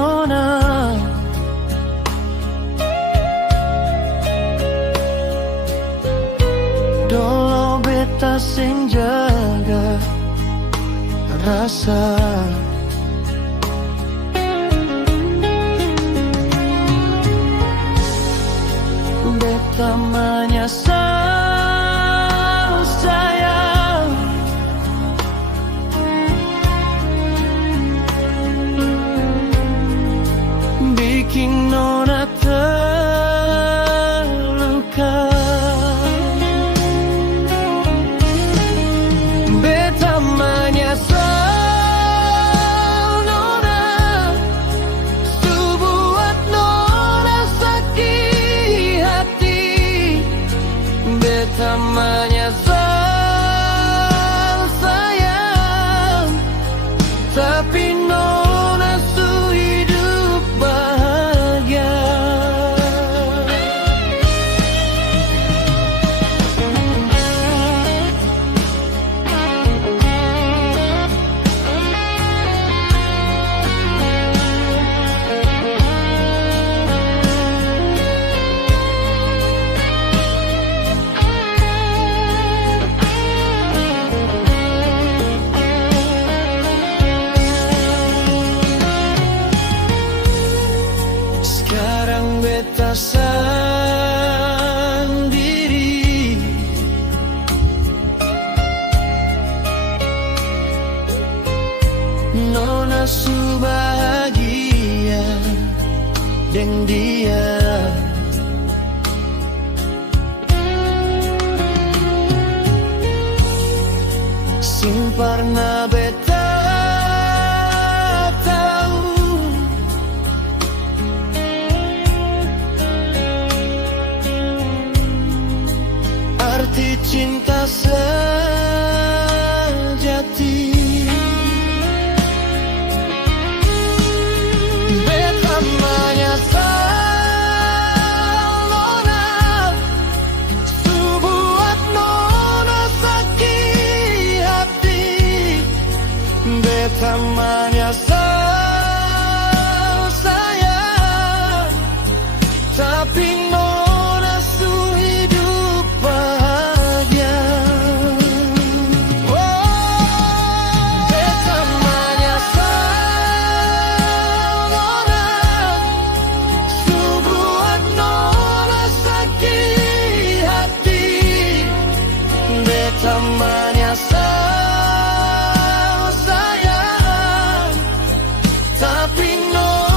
nona, dolo beta sing jaga rasa. Beta menyesal sayang, bikin nona terluka. Beta menyesal nona, su buat nona sakit hati. Beta menyesal sayang, tapi nona su hidup bahagia. Sekarang beta sendiri, nona su bahagia dengan dia. Sing pernah beta tahu, arti cinta sejati. Beta menyesal nona, su buat nona sakit hati. Beta menyesal sayang, tapi nona su hidup bahagia. Beta menyesal nona, su buat nona sakit hati. Beta menyesal sayang, tapi nona